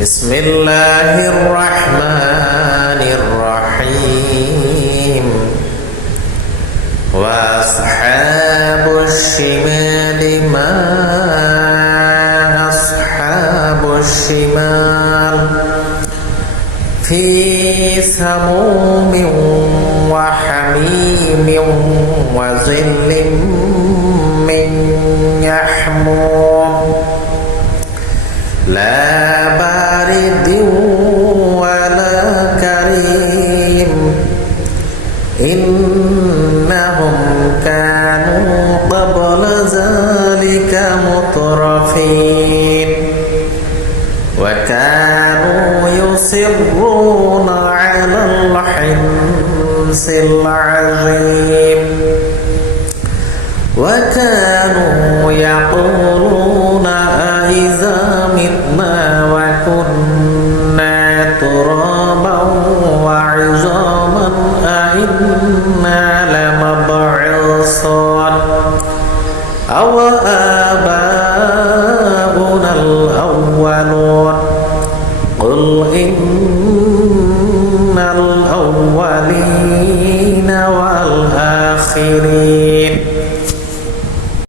بسم الله الرحمن الرحيم. وأصحاب الشمال ما أصحاب الشمال في سموم وحميم وظل من يحموم. لا ولا كريم. إنهم كانوا قبل ذلك مترفين. وكانوا يصرون على الحنس العظيم. وكانوا يقولون أو آباؤنا الأولون. قل إن الأولين والآخرين.